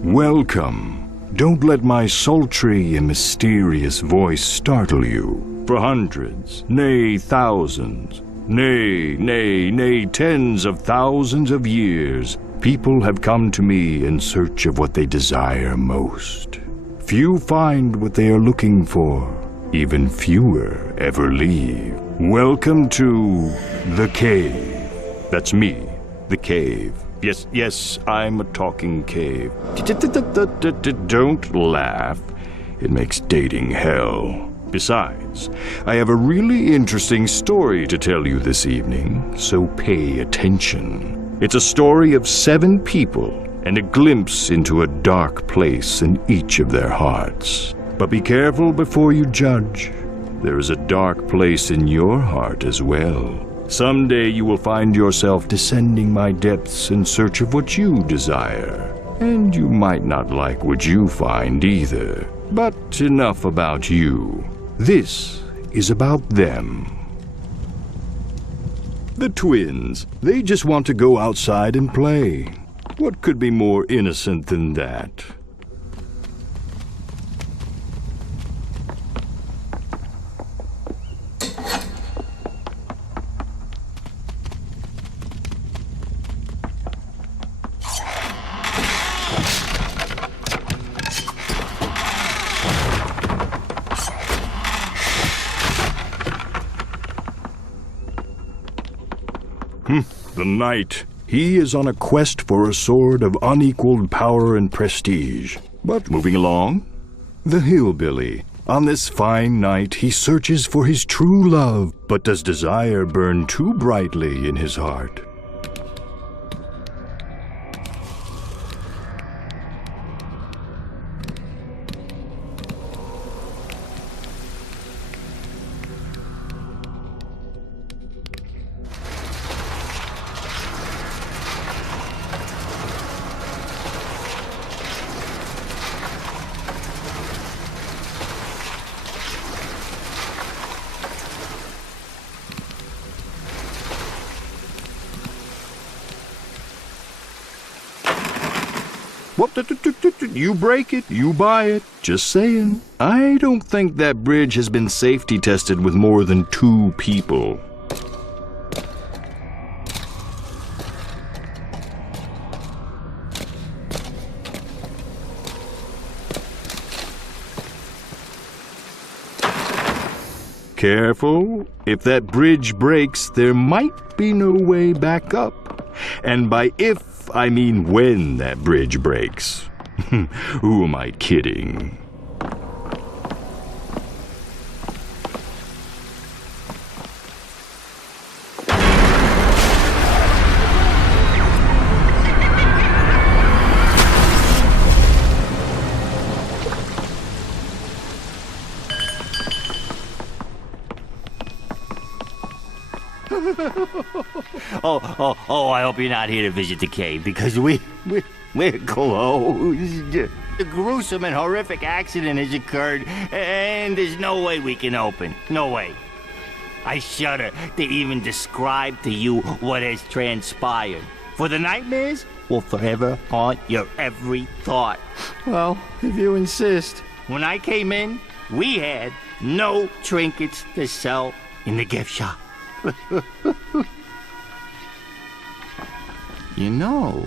Welcome. Don't let my sultry and mysterious voice startle you. For hundreds, nay thousands, nay, tens of thousands of years, people have come to me in search of what they desire most. Few find what they are looking for. Even fewer ever leave. Welcome to the cave. That's me, the cave. Yes, I'm a talking cave. Don't laugh. It makes dating hell. Besides, I have a really interesting story to tell you this evening, so pay attention. It's a story of 7 people and a glimpse into a dark place in each of their hearts. But be careful before you judge. There is a dark place in your heart as well. Someday you will find yourself descending my depths in search of what you desire. And you might not like what you find either. But enough about you. This is about them. The twins, they just want to go outside and play. What could be more innocent than that? The knight. He is on a quest for a sword of unequaled power and prestige. But moving along, the hillbilly. On this fine night, he searches for his true love, but does desire burn too brightly in his heart? You break it, you buy it. Just saying. I don't think that bridge has been safety tested with more than 2 people. Careful. If that bridge breaks, there might be no way back up. And by if, I mean when that bridge breaks. Who am I kidding? I hope you're not here to visit the cave, because we're closed. A gruesome and horrific accident has occurred, and there's no way we can open. No way. I shudder to even describe to you what has transpired. For the nightmares will forever haunt your every thought. Well, if you insist. When I came in, we had no trinkets to sell in the gift shop. You know,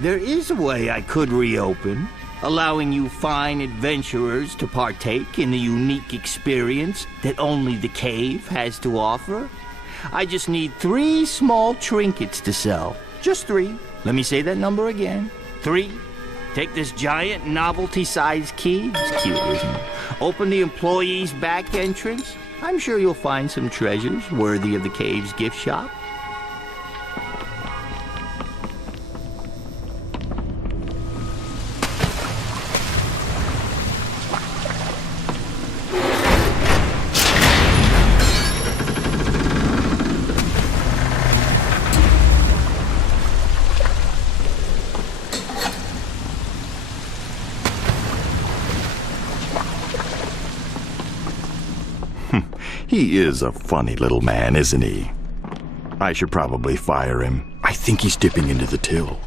there is a way I could reopen, allowing you fine adventurers to partake in the unique experience that only the cave has to offer. I just need 3 small trinkets to sell. Just 3. Let me say that number again. 3. Take this giant novelty-sized key. It's cute, isn't it? Open the employee's back entrance. I'm sure you'll find some treasures worthy of the cave's gift shop. He is a funny little man, isn't he? I should probably fire him. I think he's dipping into the till.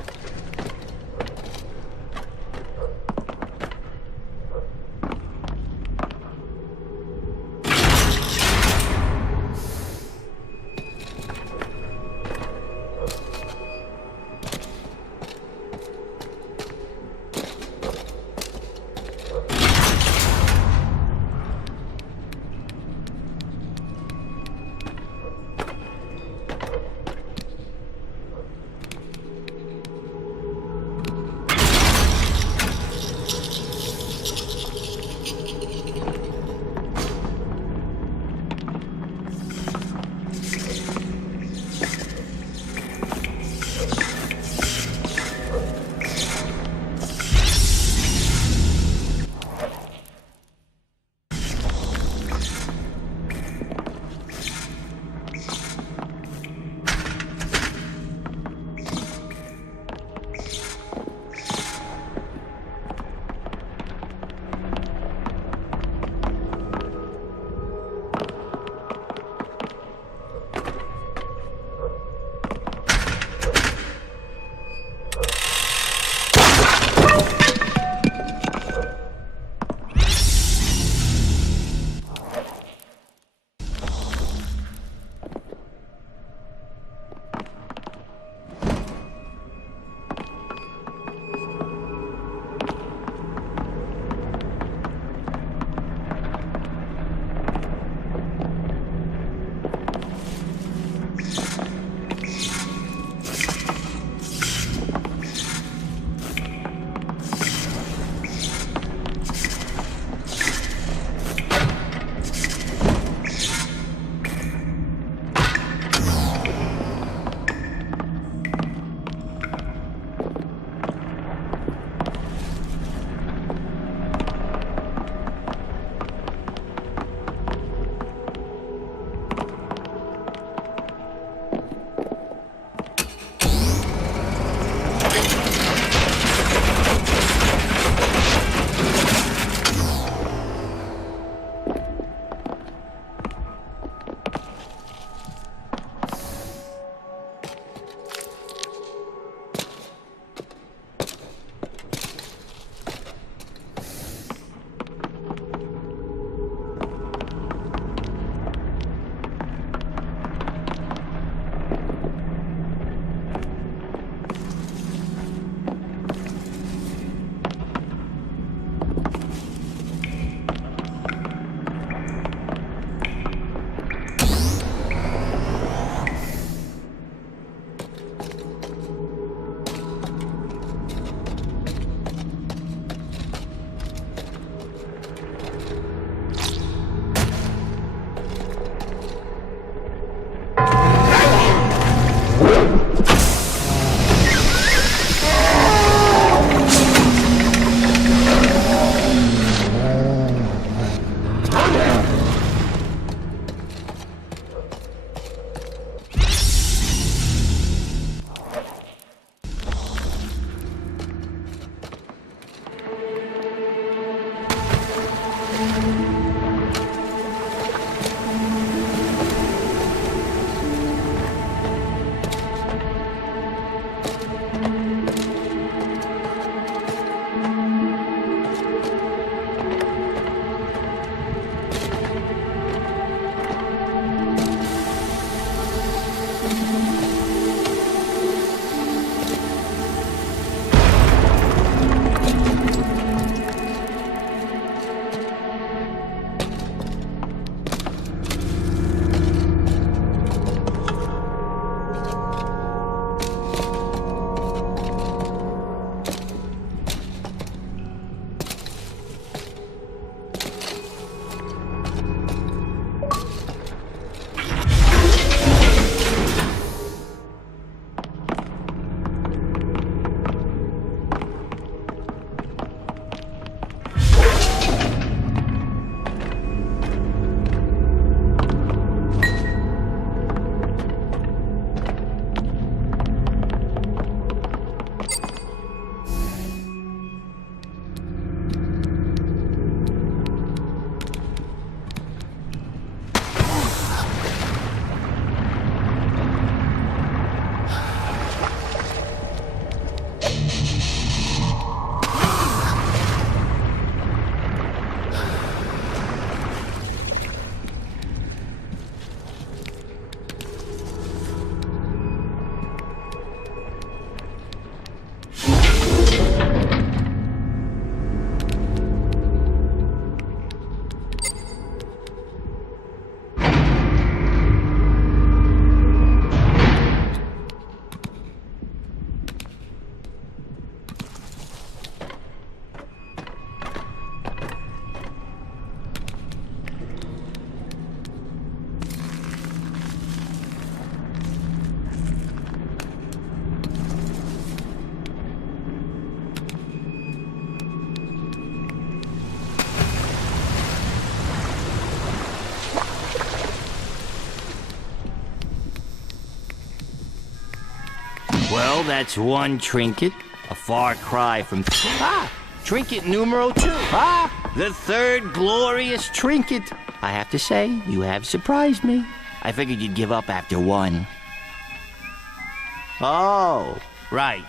Well, that's one trinket. A far cry from... Trinket numero 2. The third glorious trinket. I have to say, you have surprised me. I figured you'd give up after one. Oh, right.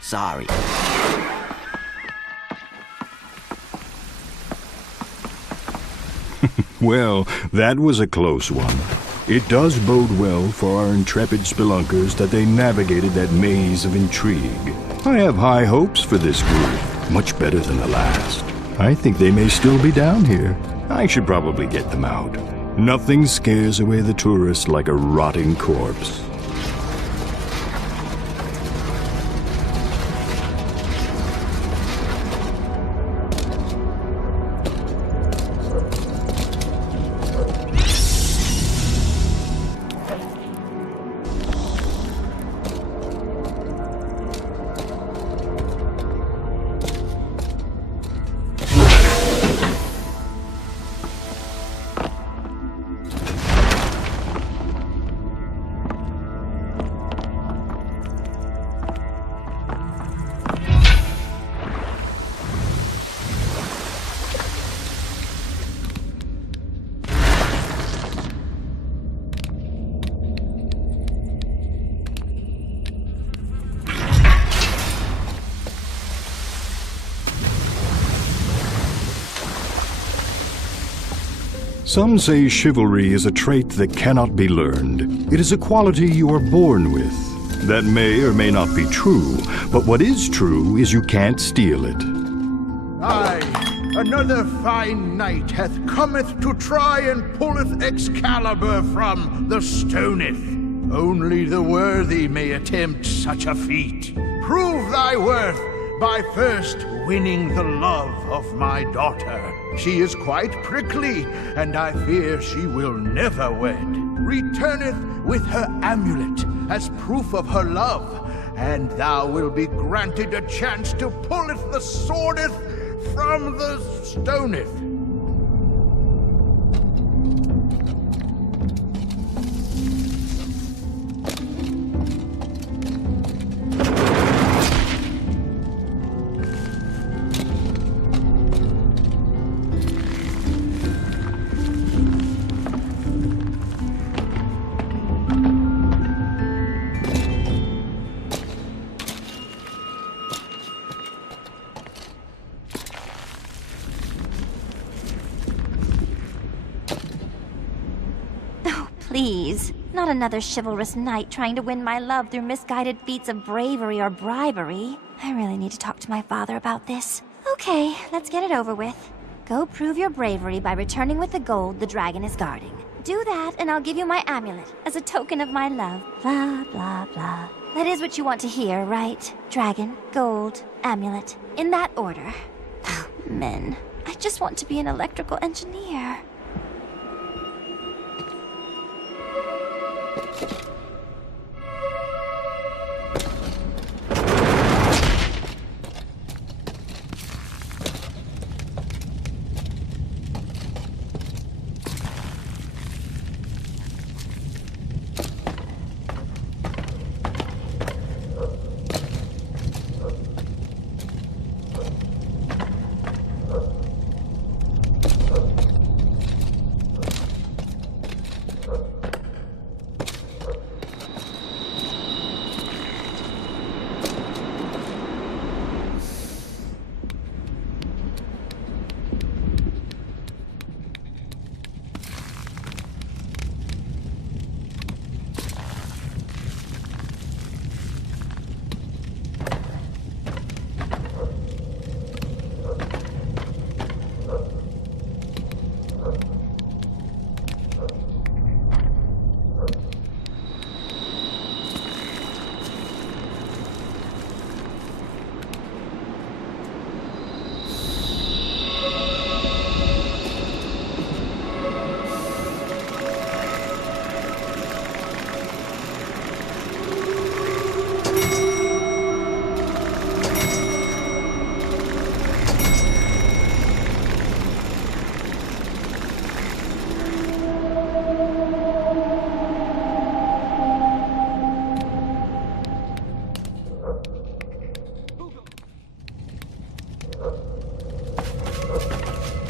Sorry. Well, that was a close one. It does bode well for our intrepid spelunkers that they navigated that maze of intrigue. I have high hopes for this group, much better than the last. I think they may still be down here. I should probably get them out. Nothing scares away the tourists like a rotting corpse. Some say chivalry is a trait that cannot be learned. It is a quality you are born with. That may or may not be true, but what is true is you can't steal it. Aye, another fine knight hath cometh to try and pulleth Excalibur from the stoneth. Only the worthy may attempt such a feat. Prove thy worth by first winning the love of my daughter. She is quite prickly, and I fear she will never wed. Returneth with her amulet as proof of her love, and thou will be granted a chance to pulleth the swordeth from the stoneth. Please, not another chivalrous knight trying to win my love through misguided feats of bravery or bribery. I really need to talk to my father about this. Okay, let's get it over with. Go prove your bravery by returning with the gold the dragon is guarding. Do that, and I'll give you my amulet as a token of my love. Blah, blah, blah. That is what you want to hear, right? Dragon, gold, amulet. In that order. Men. I just want to be an electrical engineer.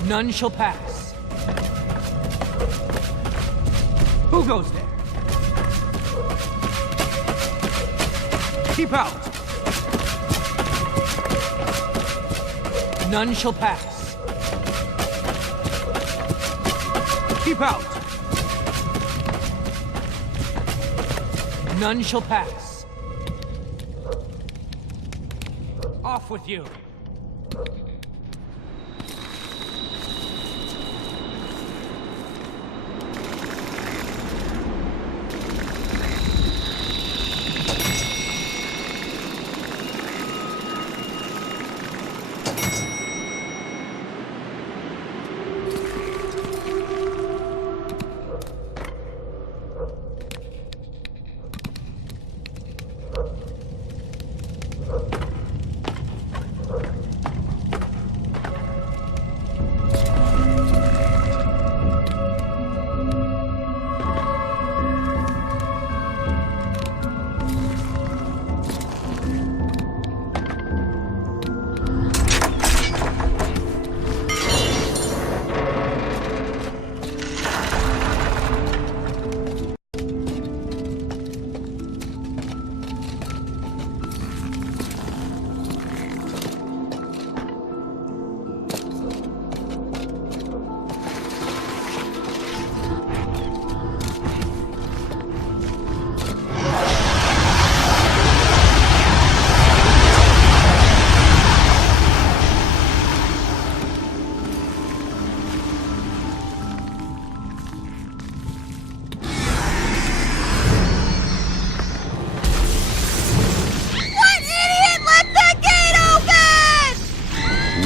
None shall pass. Who goes there? Keep out! None shall pass. Keep out! None shall pass. Off with you!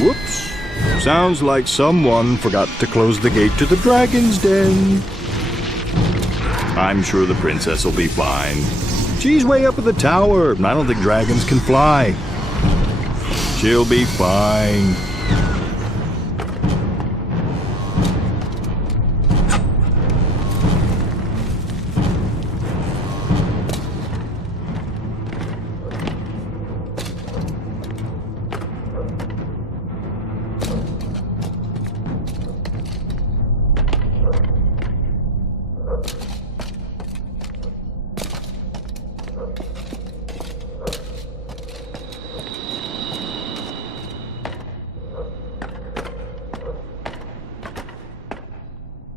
Whoops. Sounds like someone forgot to close the gate to the dragon's den. I'm sure the princess will be fine. She's way up at the tower, and I don't think dragons can fly. She'll be fine.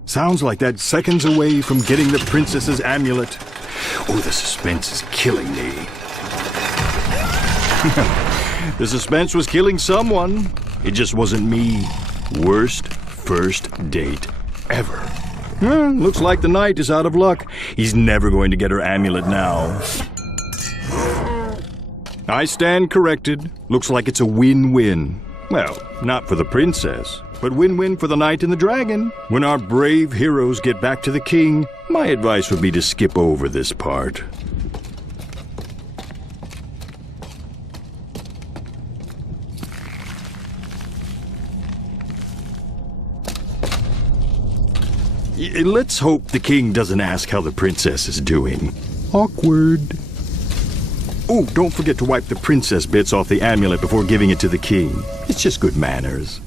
Sounds like that's seconds away from getting the princess's amulet. Oh, the suspense is killing me. The suspense was killing someone. It just wasn't me. Worst first date ever. Looks like the knight is out of luck. He's never going to get her amulet now. I stand corrected. Looks like it's a win-win. Well, not for the princess, but win-win for the knight and the dragon. When our brave heroes get back to the king, my advice would be to skip over this part. Let's hope the king doesn't ask how the princess is doing. Awkward. Oh, don't forget to wipe the princess bits off the amulet before giving it to the king. It's just good manners.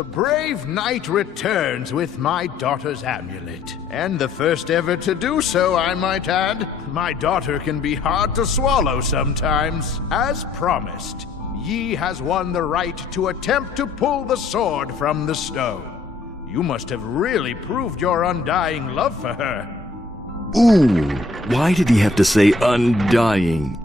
The brave knight returns with my daughter's amulet. And the first ever to do so, I might add. My daughter can be hard to swallow sometimes. As promised, Yi has won the right to attempt to pull the sword from the stone. You must have really proved your undying love for her. Ooh, why did he have to say undying?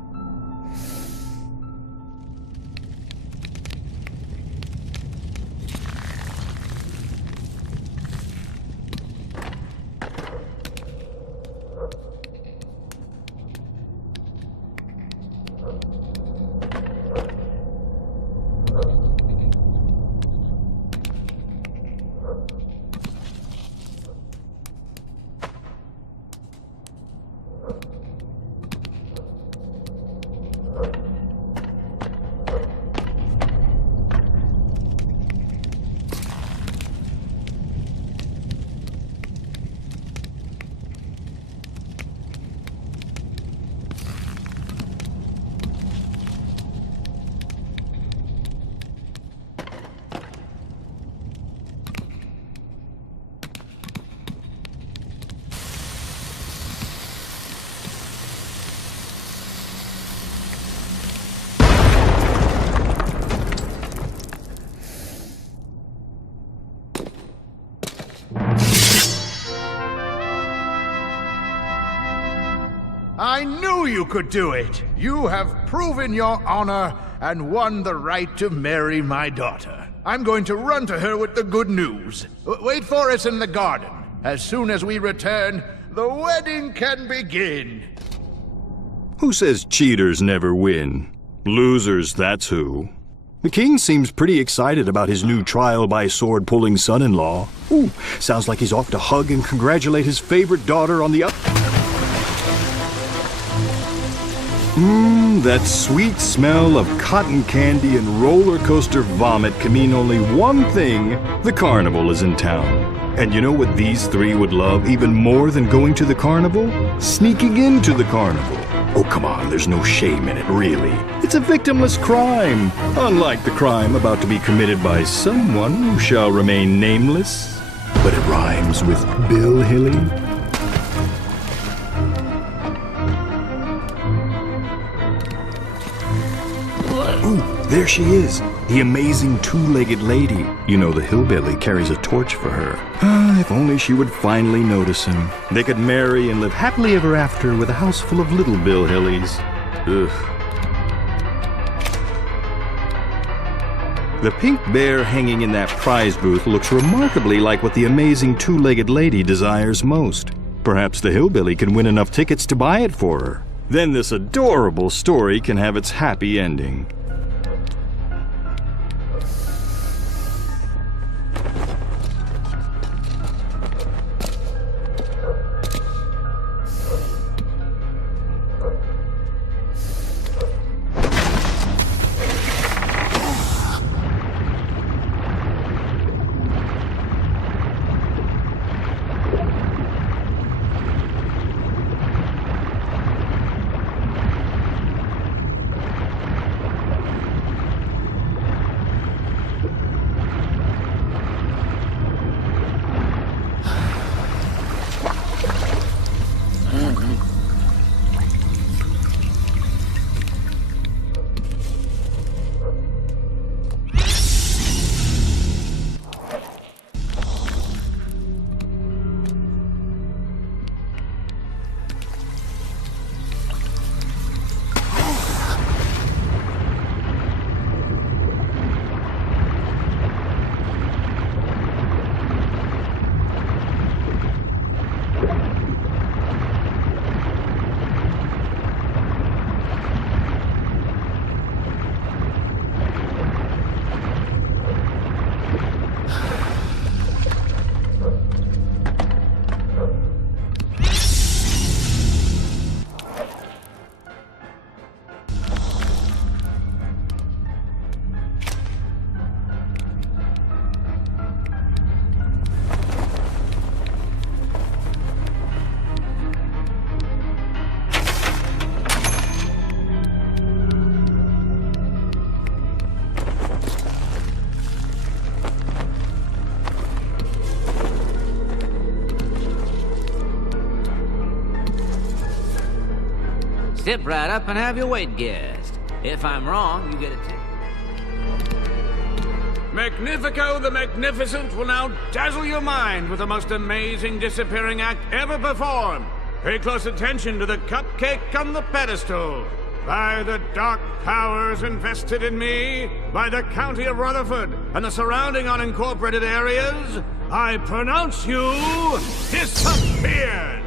I knew you could do it! You have proven your honor and won the right to marry my daughter. I'm going to run to her with the good news. Wait for us in the garden. As soon as we return, the wedding can begin. Who says cheaters never win? Losers, that's who. The king seems pretty excited about his new trial-by-sword-pulling son-in-law. Ooh, sounds like he's off to hug and congratulate his favorite daughter on the that sweet smell of cotton candy and roller coaster vomit can mean only one thing: the carnival is in town. And you know what these three would love even more than going to the carnival? Sneaking into the carnival. Oh, come on, there's no shame in it, really. It's a victimless crime, unlike the crime about to be committed by someone who shall remain nameless. But it rhymes with Bill Hilly. Ooh, there she is, the amazing two-legged lady. You know the hillbilly carries a torch for her. If only she would finally notice him. They could marry and live happily ever after with a house full of little Bill Hillies. Ugh. The pink bear hanging in that prize booth looks remarkably like what the amazing two-legged lady desires most. Perhaps the hillbilly can win enough tickets to buy it for her. Then this adorable story can have its happy ending. Step right up and have your weight guessed. If I'm wrong, you get a tip. Magnifico the Magnificent will now dazzle your mind with the most amazing disappearing act ever performed. Pay close attention to the cupcake on the pedestal. By the dark powers invested in me, by the county of Rutherford and the surrounding unincorporated areas, I pronounce you disappeared!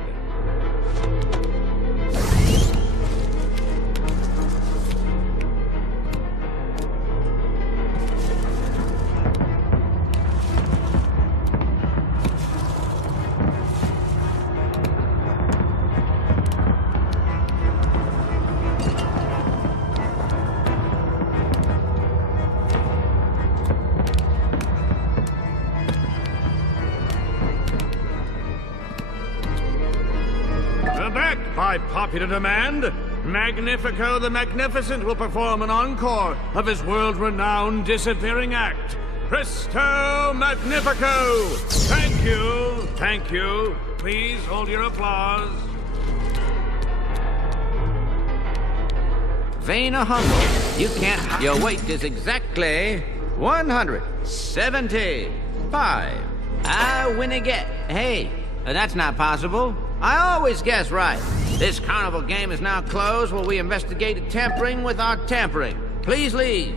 By popular demand, Magnifico the Magnificent will perform an encore of his world-renowned disappearing act. Presto Magnifico! Thank you, thank you. Please hold your applause. Vain or humble, you can't... Your weight is exactly 175. I win again. Hey, that's not possible. I always guess right. This carnival game is now closed while we investigate tampering with our tampering. Please leave.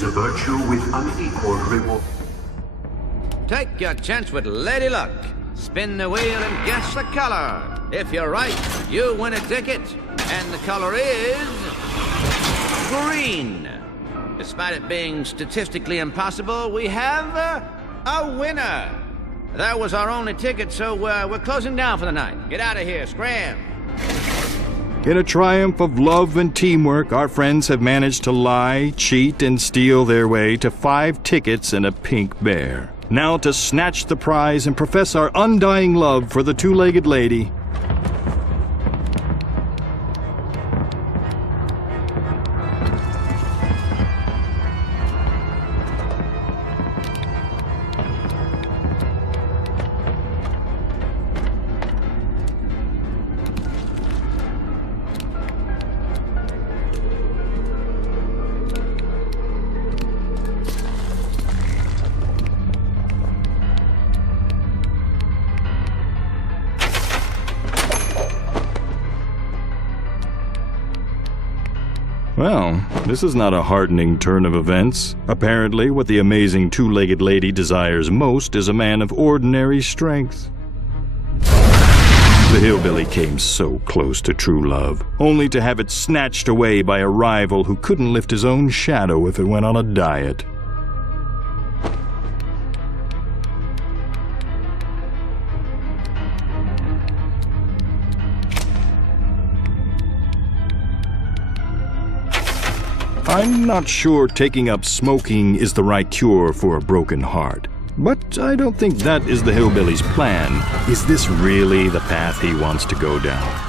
is a virtue with unequaled reward. Take your chance with Lady Luck. Spin the wheel and guess the color. If you're right, you win a ticket. And the color is... green. Despite it being statistically impossible, we have a winner. That was our only ticket, so we're closing down for the night. Get out of here, scram. In a triumph of love and teamwork, our friends have managed to lie, cheat, and steal their way to 5 tickets and a pink bear. Now to snatch the prize and profess our undying love for the two-legged lady. Well, this is not a heartening turn of events. Apparently, what the amazing two-legged lady desires most is a man of ordinary strength. The hillbilly came so close to true love, only to have it snatched away by a rival who couldn't lift his own shadow if it went on a diet. I'm not sure taking up smoking is the right cure for a broken heart. But I don't think that is the hillbilly's plan. Is this really the path he wants to go down?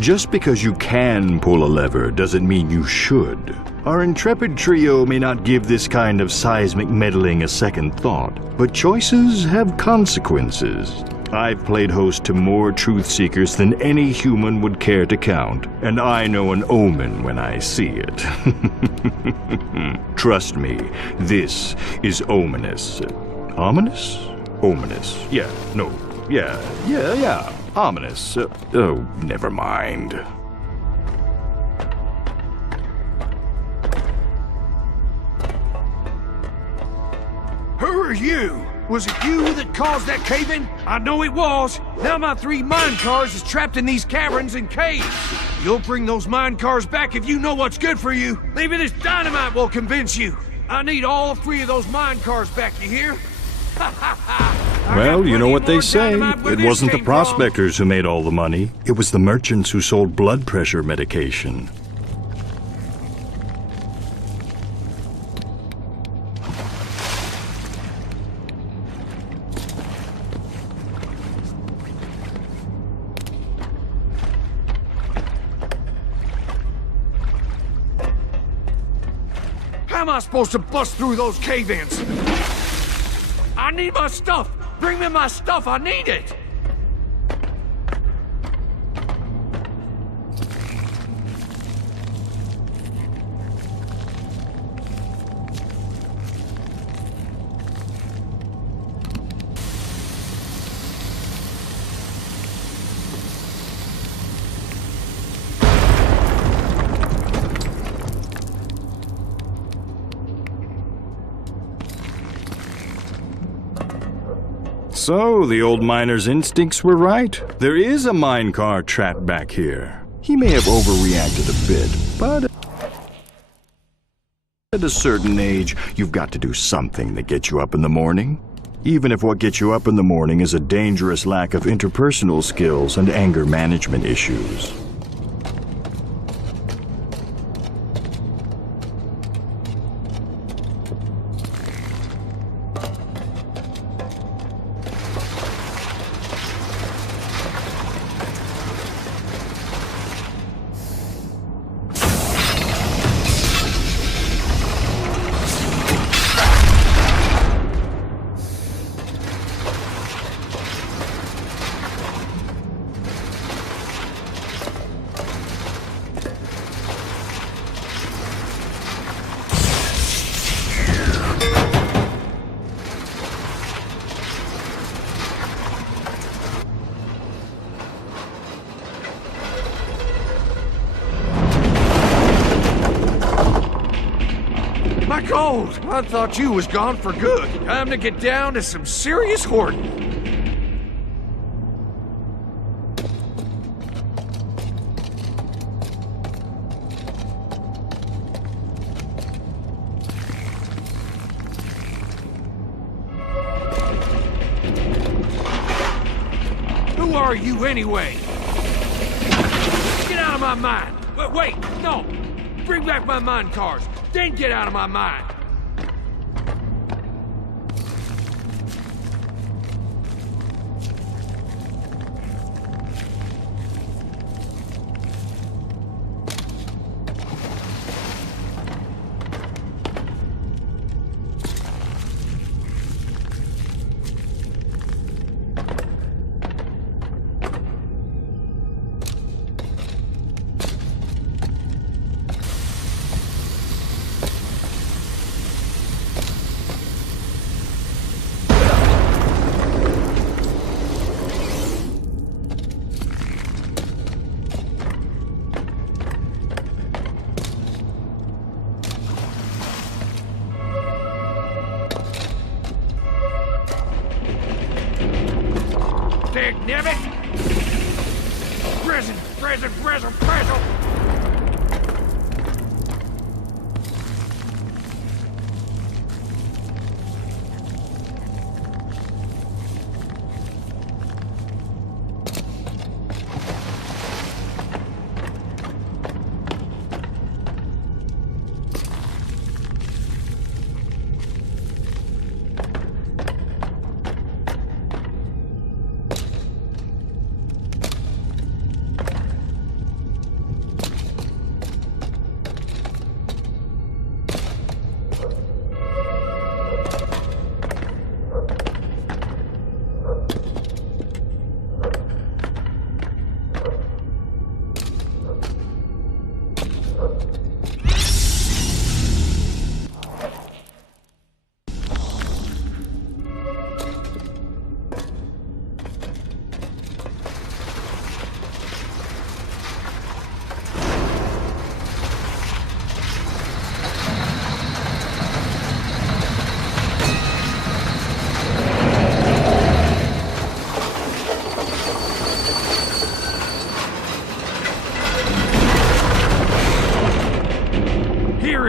Just because you can pull a lever doesn't mean you should. Our intrepid trio may not give this kind of seismic meddling a second thought, but choices have consequences. I've played host to more truth seekers than any human would care to count, and I know an omen when I see it. Trust me, this is ominous. Ominous? Ominous. Yeah, no, yeah. Ominous. Oh, never mind. Who are you? Was it you that caused that cave-in? I know it was. Now my 3 mine cars is trapped in these caverns and caves. You'll bring those mine cars back if you know what's good for you. Maybe this dynamite will convince you. I need all 3 of those mine cars back, you hear? Well, you know what they say. It wasn't the prospectors who made all the money. It was the merchants who sold blood pressure medication. How am I supposed to bust through those cave-ins? I need my stuff! Bring me my stuff, I need it! So, the old miner's instincts were right. There is a mine car trapped back here. He may have overreacted a bit, but at a certain age, you've got to do something that gets you up in the morning. Even if what gets you up in the morning is a dangerous lack of interpersonal skills and anger management issues. Gold! I thought you was gone for good. Time to get down to some serious hoarding. Who are you anyway? Get out of my mine! Wait, no! Bring back my mine cars! Then get out of my mind! Dagnabbit! Present!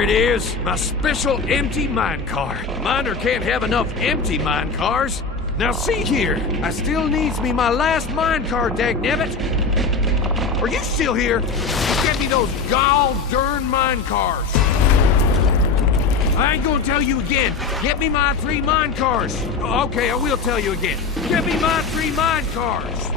It is my special empty mine car. Miner can't have enough empty mine cars. Now see here, I still needs me my last mine car, dagnabbit. Are you still here? Get me those gall-darn mine cars. I ain't gonna tell you again. Get me my 3 mine cars. Okay, I will tell you again. Get me my 3 mine cars.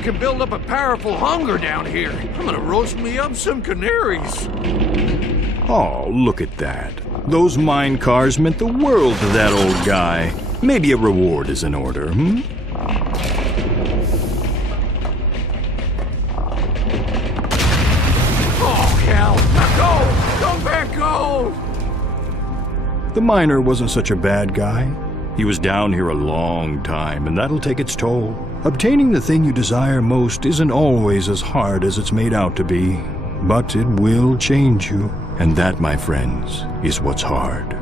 can build up a powerful hunger down here. I'm gonna roast me up some canaries. Oh, look at that. Those mine cars meant the world to that old guy. Maybe a reward is in order, hmm? Oh, hell! Go! Come back, go! The miner wasn't such a bad guy. He was down here a long time, and that'll take its toll. Obtaining the thing you desire most isn't always as hard as it's made out to be, but it will change you. And that, my friends, is what's hard.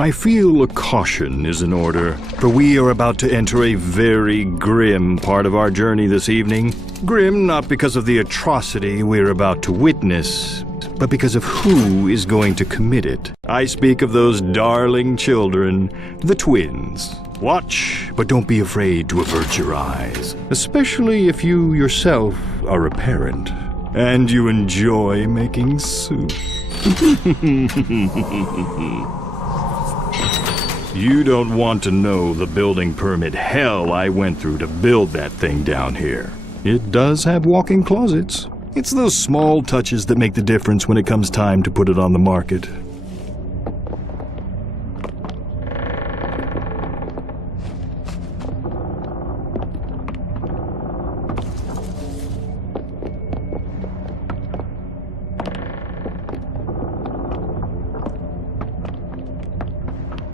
I feel a caution is in order, for we are about to enter a very grim part of our journey this evening. Grim not because of the atrocity we're about to witness, but because of who is going to commit it. I speak of those darling children, the twins. Watch, but don't be afraid to avert your eyes, especially if you yourself are a parent, and you enjoy making soup. You don't want to know the building permit hell I went through to build that thing down here. It does have walk-in closets. It's those small touches that make the difference when it comes time to put it on the market.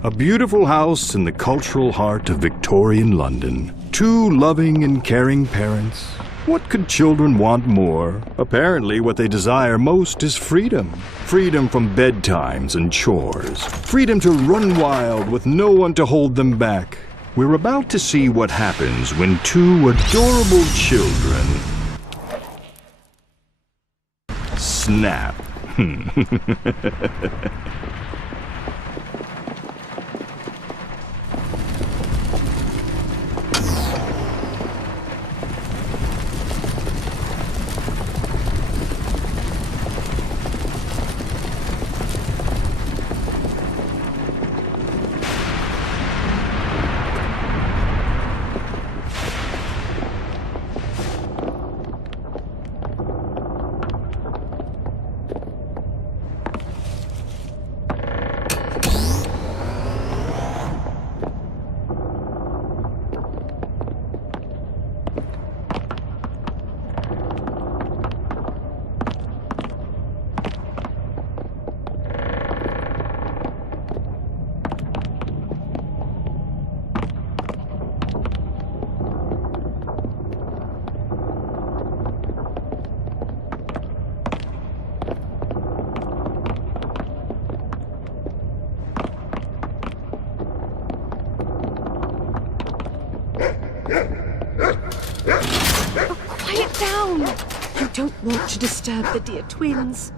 A beautiful house in the cultural heart of Victorian London. Two loving and caring parents. What could children want more? Apparently what they desire most is freedom. Freedom from bedtimes and chores. Freedom to run wild with no one to hold them back. We're about to see what happens when two adorable children snap. Quiet down! You don't want to disturb the dear twins.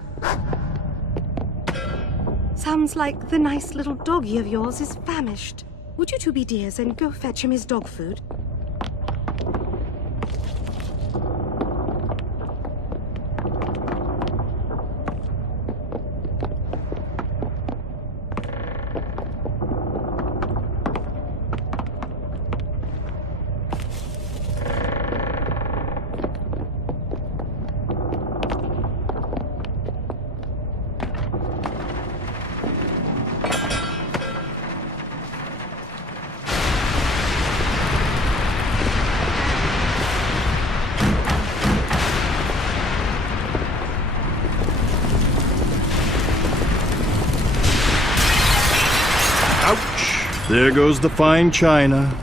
Sounds like the nice little doggy of yours is famished. Would you two be dears and go fetch him his dog food? There goes the fine china.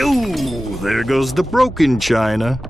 Ooh, there goes the broken china.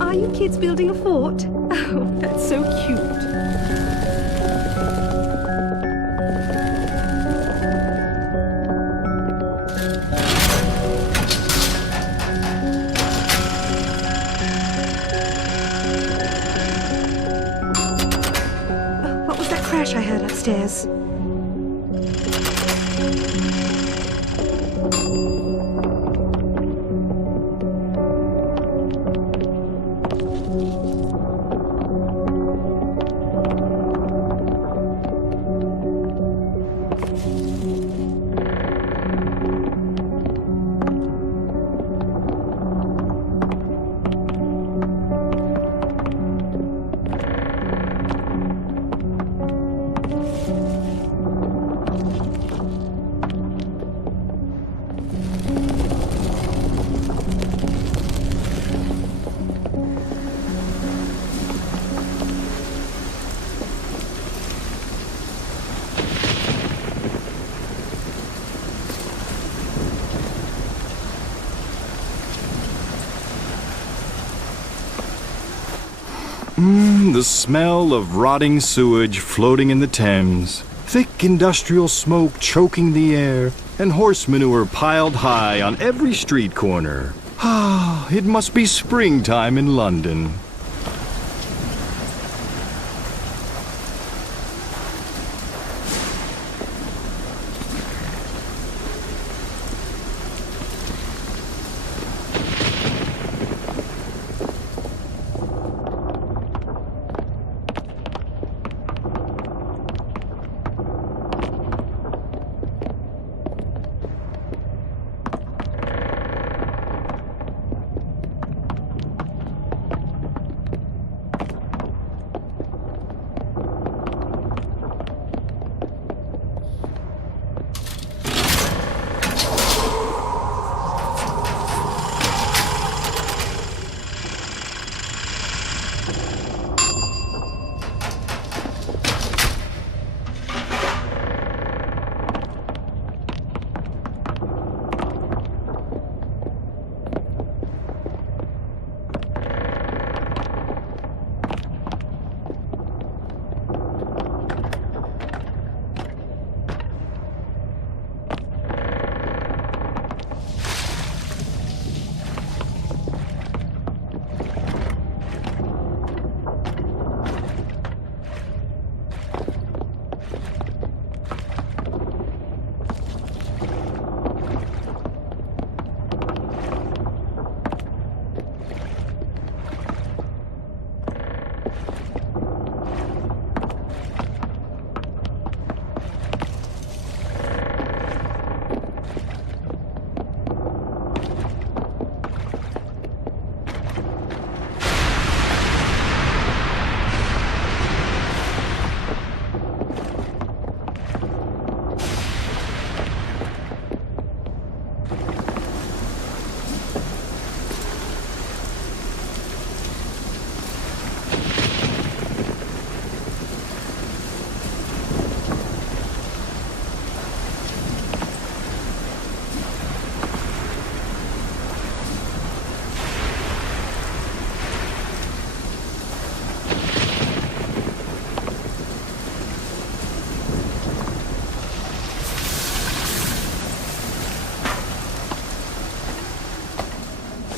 Are you kids building a fort? Oh, that's so cute. What was that crash I heard upstairs? The smell of rotting sewage floating in the Thames, thick industrial smoke choking the air, and horse manure piled high on every street corner. Ah, it must be springtime in London.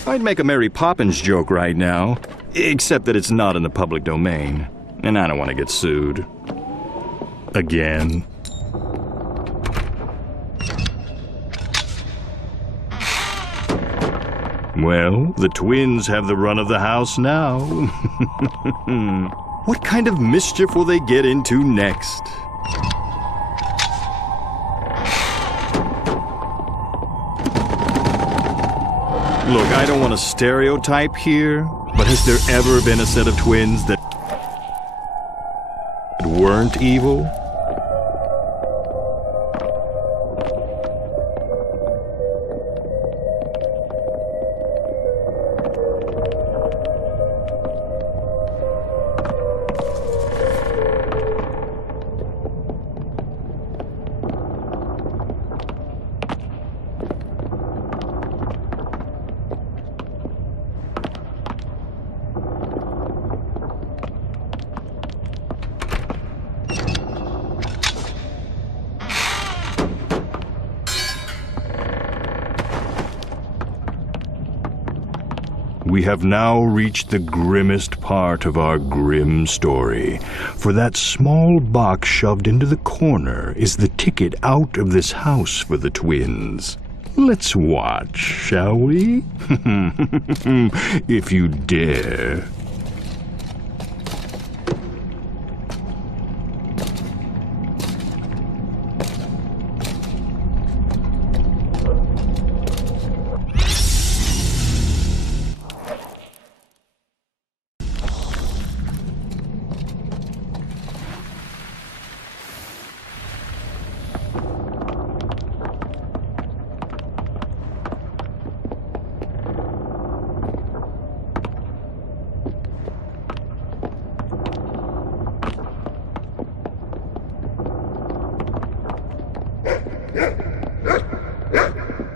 I'd make a Mary Poppins joke right now, except that it's not in the public domain, and I don't want to get sued. Again. Well, the twins have the run of the house now. What kind of mischief will they get into next? Look, I don't want to stereotype here, but has there ever been a set of twins that weren't evil? We have now reached the grimmest part of our grim story, for that small box shoved into the corner is the ticket out of this house for the twins. Let's watch, shall we? If you dare.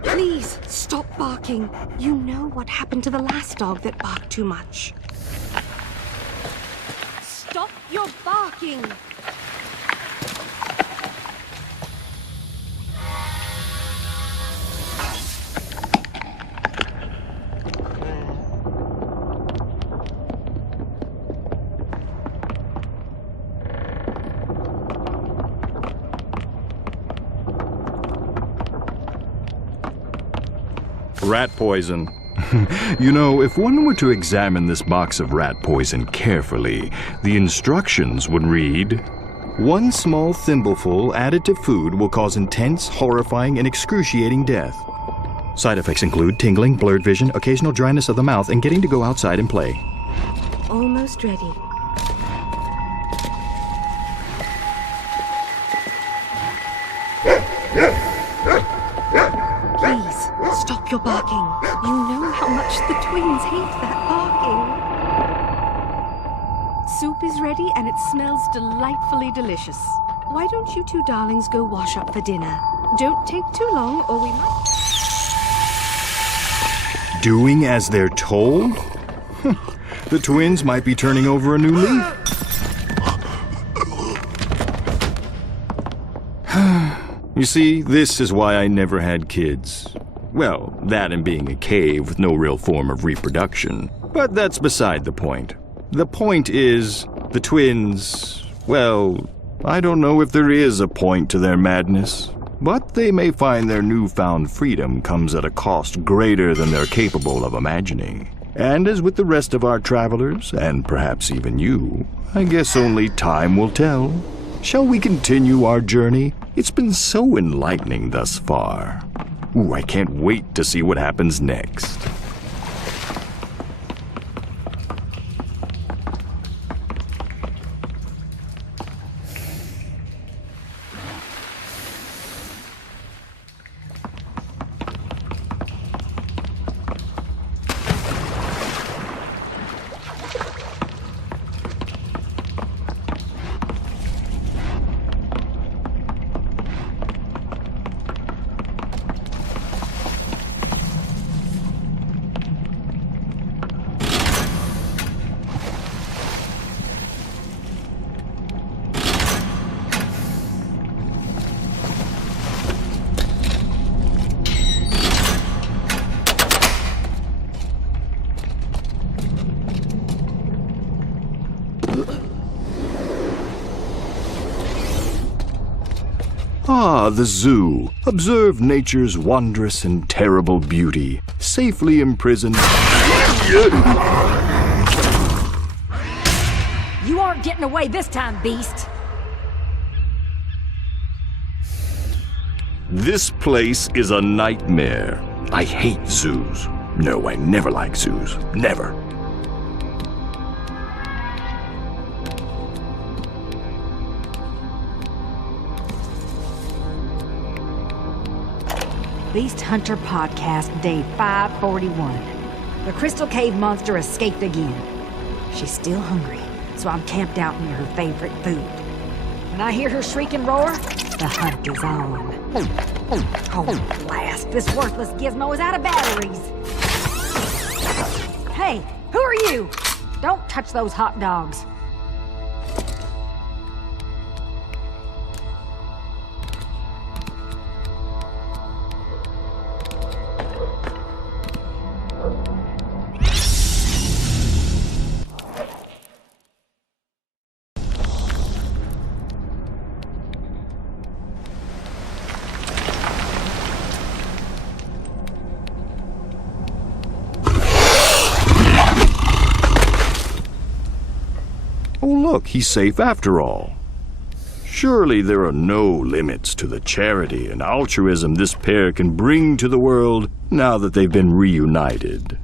Please, stop barking. You know what happened to the last dog that barked too much. Stop your barking! Rat poison. You know, if one were to examine this box of rat poison carefully, the instructions would read, "One small thimbleful added to food will cause intense, horrifying, and excruciating death. Side effects include tingling, blurred vision, occasional dryness of the mouth, and getting to go outside and play." Almost ready. Please, stop your barking. You know how much the twins hate that barking. Soup is ready and it smells delightfully delicious. Why don't you two darlings go wash up for dinner? Don't take too long or we might... Doing as they're told? The twins might be turning over a new leaf. You see, this is why I never had kids. Well, that and being a cave with no real form of reproduction. But that's beside the point. The point is, the twins, well, I don't know if there is a point to their madness. But they may find their newfound freedom comes at a cost greater than they're capable of imagining. And as with the rest of our travelers, and perhaps even you, I guess only time will tell. Shall we continue our journey? It's been so enlightening thus far. Ooh, I can't wait to see what happens next. Ah, the zoo. Observe nature's wondrous and terrible beauty. Safely imprisoned. You aren't getting away this time, beast. This place is a nightmare. I hate zoos. No, I never like zoos. Never. Beast Hunter Podcast, day 541. The Crystal Cave monster escaped again. She's still hungry, so I'm camped out near her favorite food. When I hear her shriek and roar, the hunt is on. Oh, blast! This worthless gizmo is out of batteries! Hey, who are you? Don't touch those hot dogs. Oh, look, he's safe after all. Surely there are no limits to the charity and altruism this pair can bring to the world now that they've been reunited.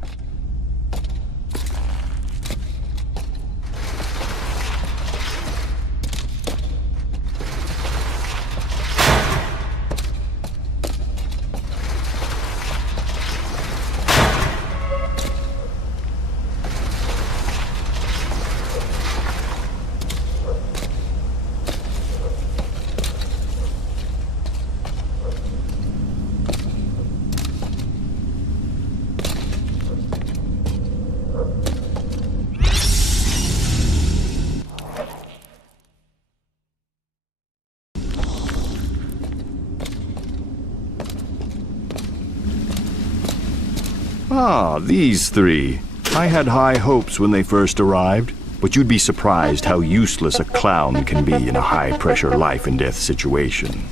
Ah, these three. I had high hopes when they first arrived, but you'd be surprised how useless a clown can be in a high-pressure life-and-death situation.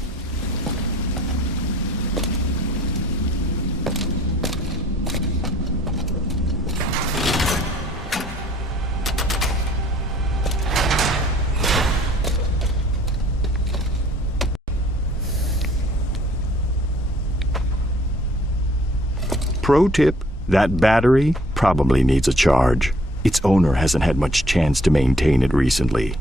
Pro tip, that battery probably needs a charge. Its owner hasn't had much chance to maintain it recently.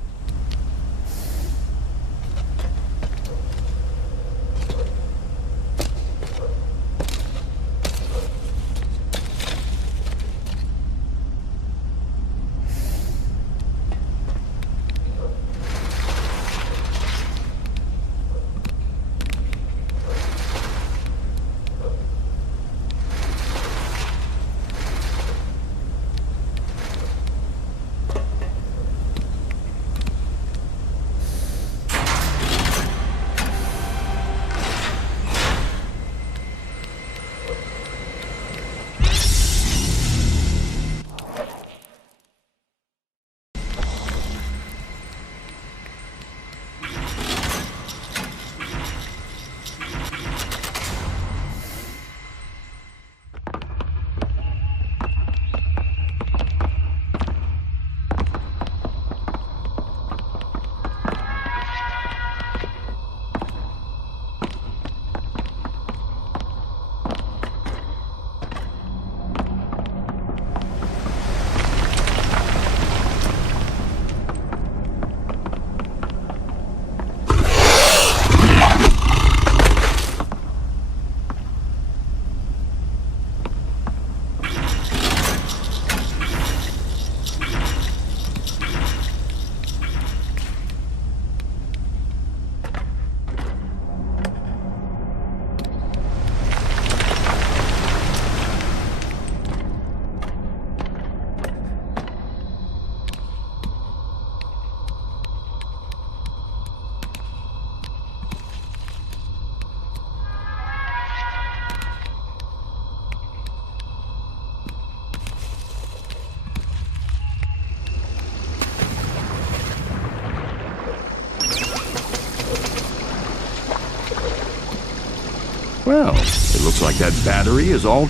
Well, it looks like that battery is all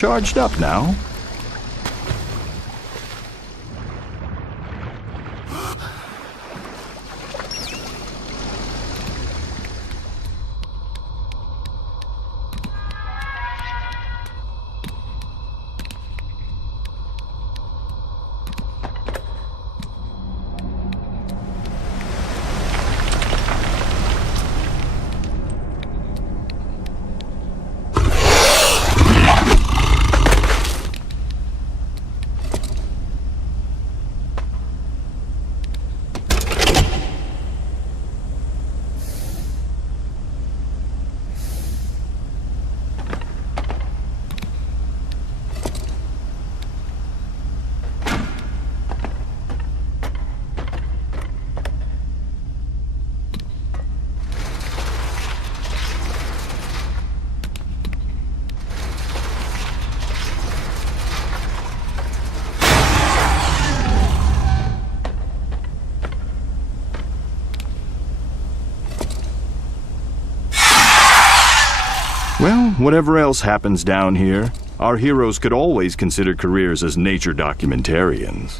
charged up now. Well, whatever else happens down here, our heroes could always consider careers as nature documentarians.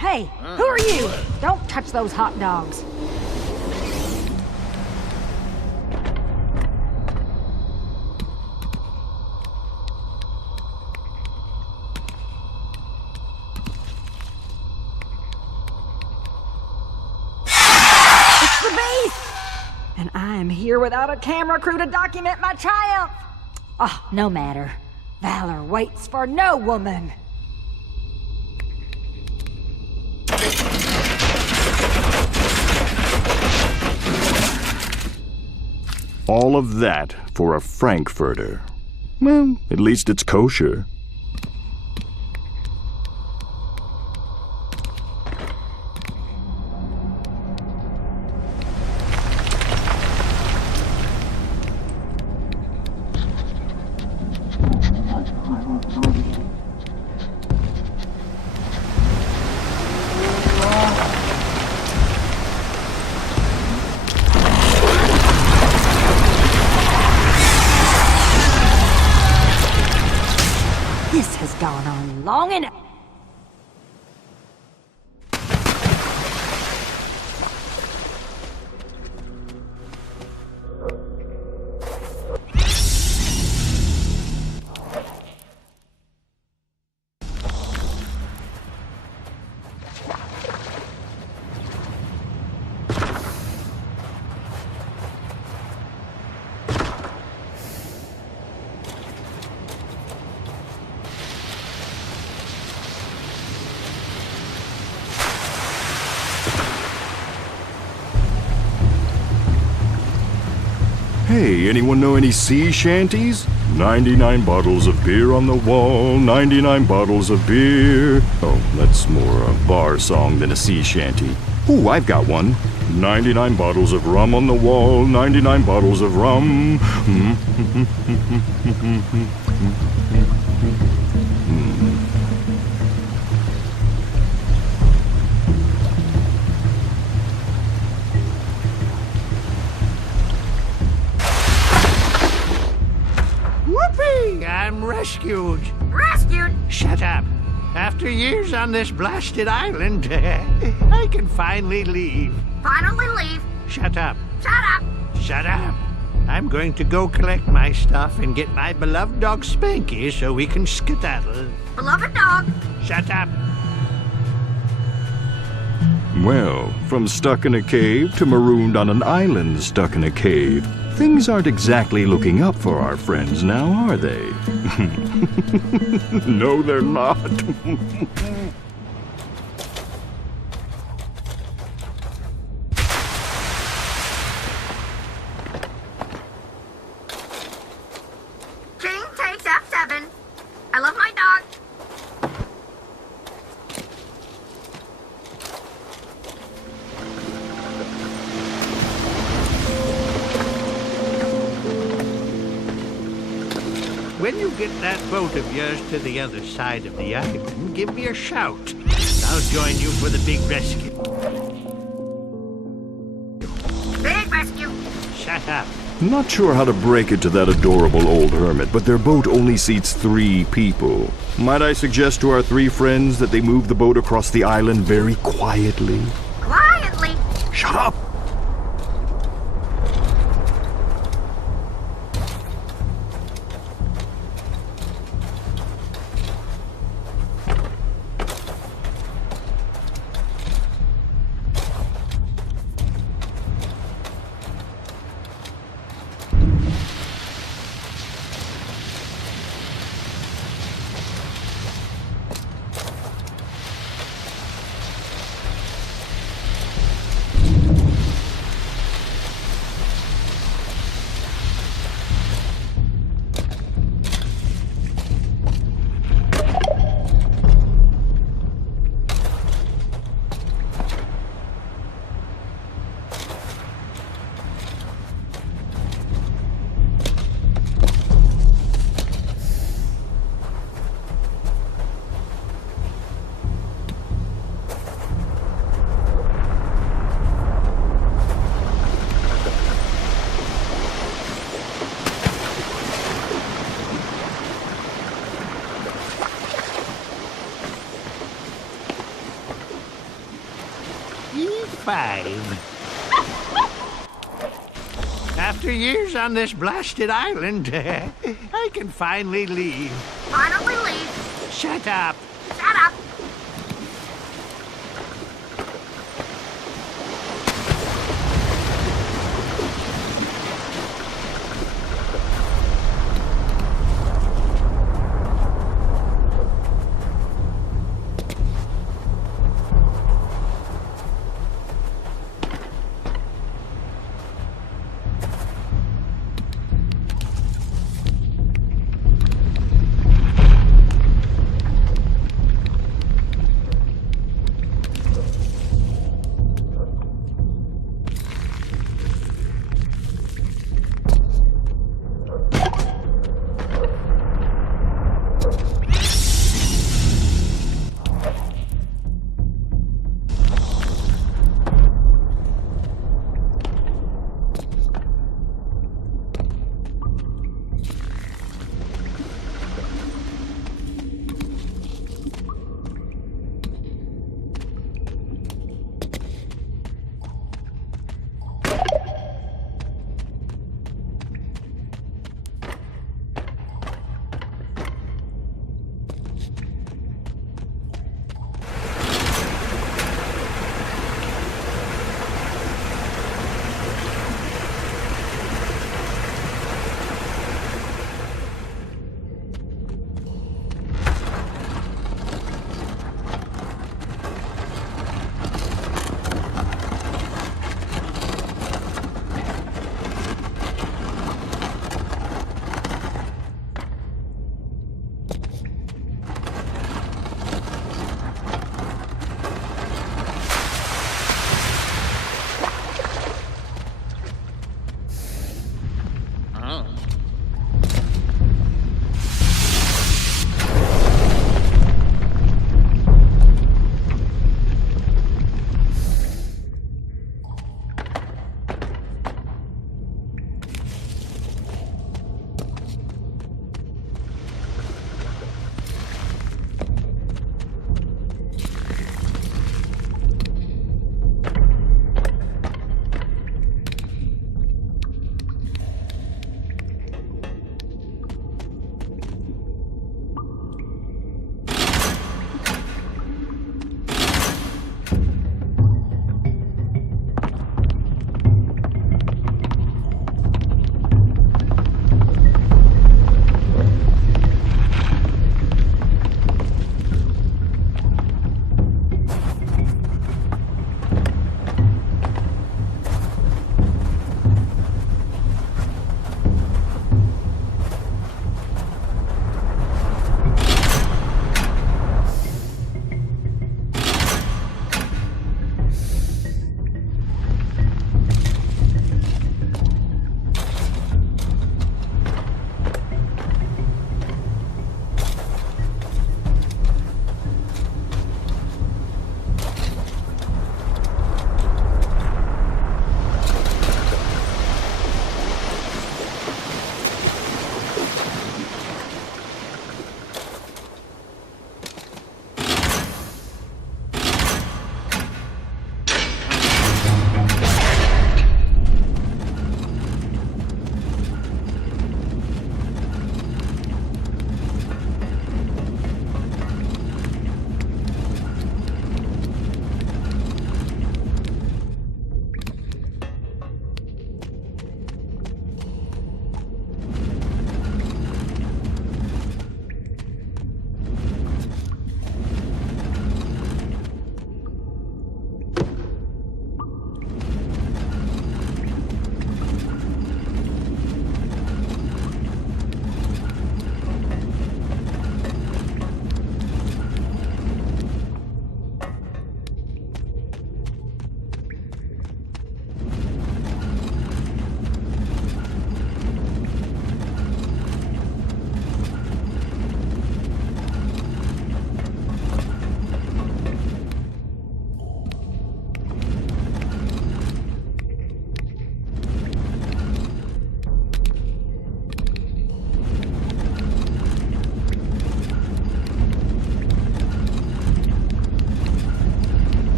Hey, who are you? Don't touch those hot dogs. It's the beast! And I am here without a camera crew to document my triumph. Oh, no matter. Valor waits for no woman. All of that for a Frankfurter. Well, at least it's kosher. This has gone on long enough. Hey, anyone know any sea shanties? 99 bottles of beer on the wall, 99 bottles of beer. Oh, that's more a bar song than a sea shanty. Ooh, I've got one. 99 bottles of rum on the wall, 99 bottles of rum. Whoopee! I'm rescued. Rescued? Shut up. After years on this blasted island, I can finally leave. Finally leave. Shut up. Shut up. Shut up. I'm going to go collect my stuff and get my beloved dog Spanky so we can skedaddle. Beloved dog. Shut up. Well, from stuck in a cave to marooned on an island stuck in a cave, things aren't exactly looking up for our friends now, are they? No, they're not. when you get that boat of yours to the other side of the island, give me a shout. I'll join you for the big rescue. Big rescue. Shut up. Not sure how to break it to that adorable old hermit, but their boat only seats 3 people. Might I suggest to our 3 friends that they move the boat across the island very quietly? Quietly. Shut up! E5. After years on this blasted island, I can finally leave. Finally leave. Shut up. Shut up.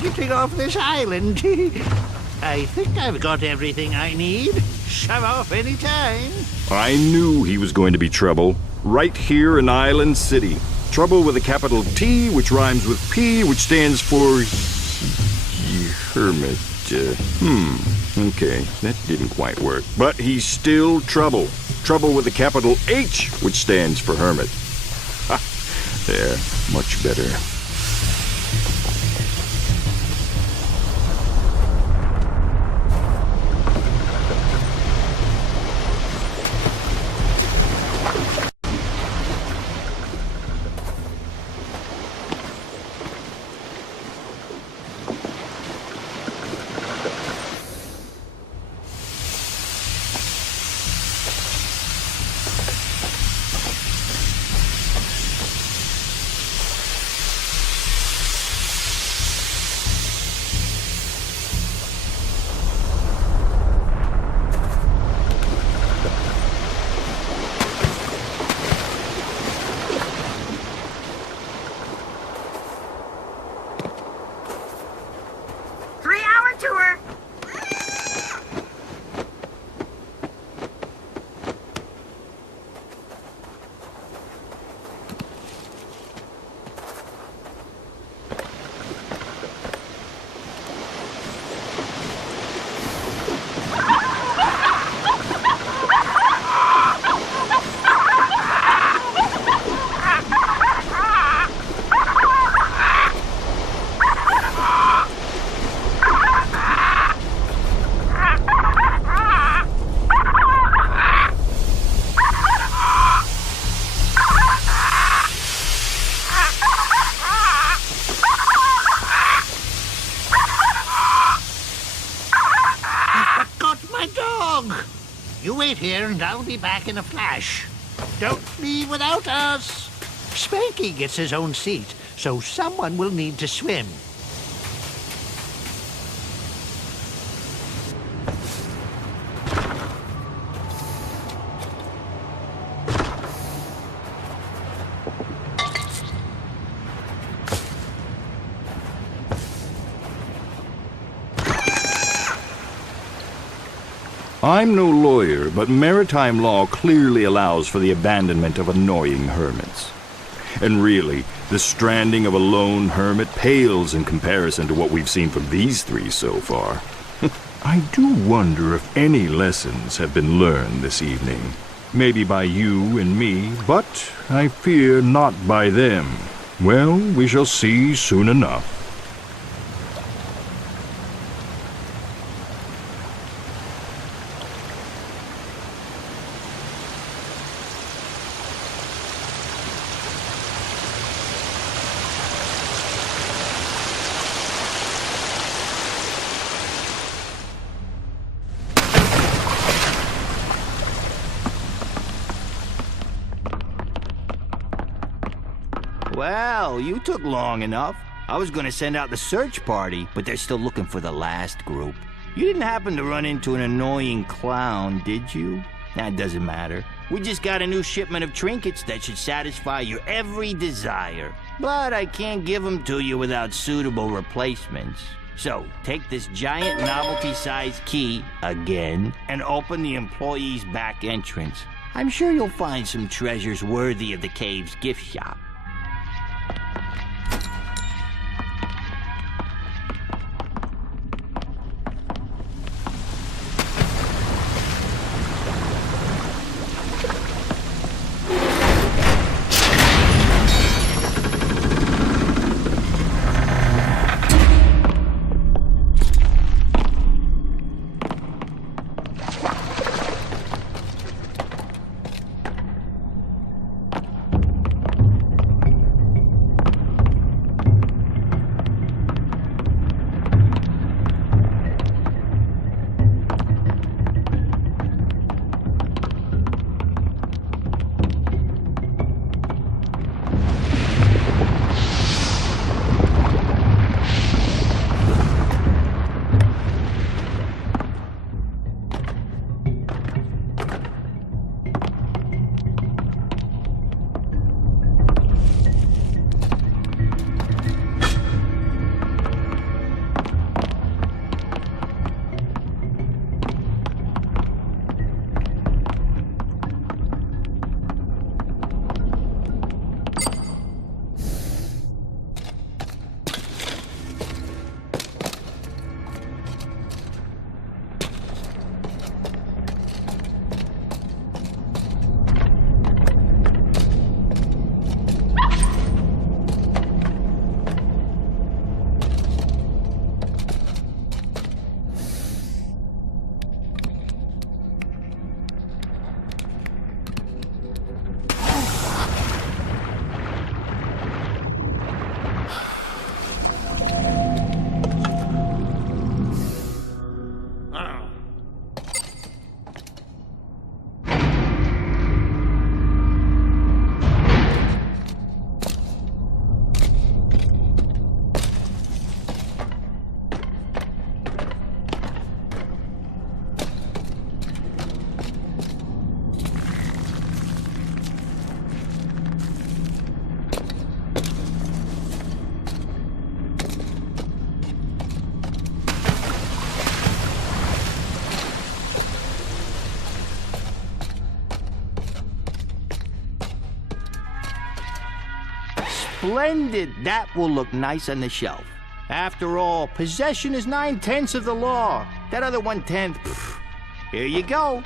getting off this island. I think I've got everything I need. Shove off any time. I knew he was going to be trouble. Right here in Island City. Trouble with a capital T, which rhymes with P, which stands for... Hermit. Okay, that didn't quite work. But he's still trouble. Trouble with a capital H, which stands for hermit. Ha! There, much better. Tour. You wait here and I'll be back in a flash. Don't leave without us. Spanky gets his own seat, so someone will need to swim. I'm no lawyer, but maritime law clearly allows for the abandonment of annoying hermits. And really, the stranding of a lone hermit pales in comparison to what we've seen from these three so far. I do wonder if any lessons have been learned this evening. Maybe by you and me, but I fear not by them. Well, we shall see soon enough. Well, you took long enough. I was gonna send out the search party, but they're still looking for the last group. You didn't happen to run into an annoying clown, did you? That doesn't matter. We just got a new shipment of trinkets that should satisfy your every desire. But I can't give them to you without suitable replacements. So, take this giant novelty-sized key, again, and open the employee's back entrance. I'm sure you'll find some treasures worthy of the cave's gift shop. Splendid. That will look nice on the shelf. After all, possession is 9/10 of the law. That other 1/10, here you go.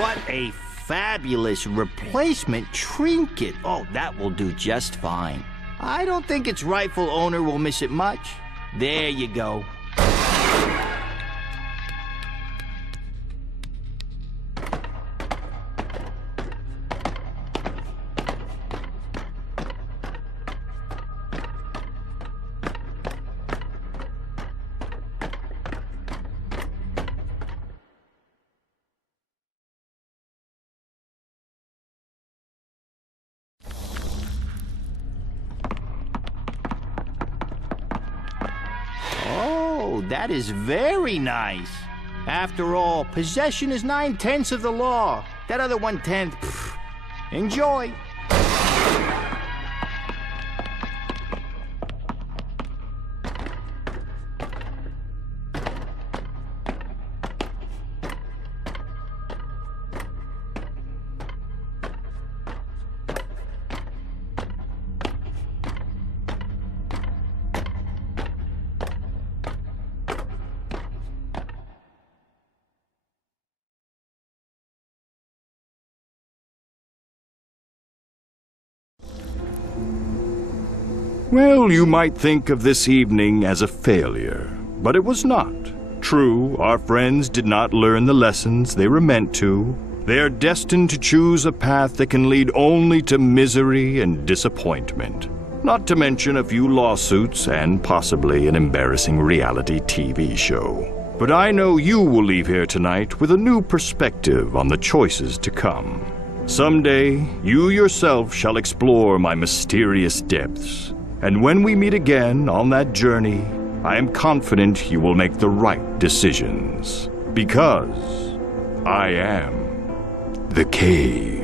What a fabulous replacement trinket. Oh, that will do just fine. I don't think its rightful owner will miss it much. There you go. Oh, that is very nice. After all, possession is 9/10 of the law. That other 1/10, enjoy. Well, you might think of this evening as a failure, but it was not. True, our friends did not learn the lessons they were meant to. They are destined to choose a path that can lead only to misery and disappointment. Not to mention a few lawsuits and possibly an embarrassing reality TV show. But I know you will leave here tonight with a new perspective on the choices to come. Someday, you yourself shall explore my mysterious depths. And when we meet again on that journey, I am confident you will make the right decisions. Because I am the Cave.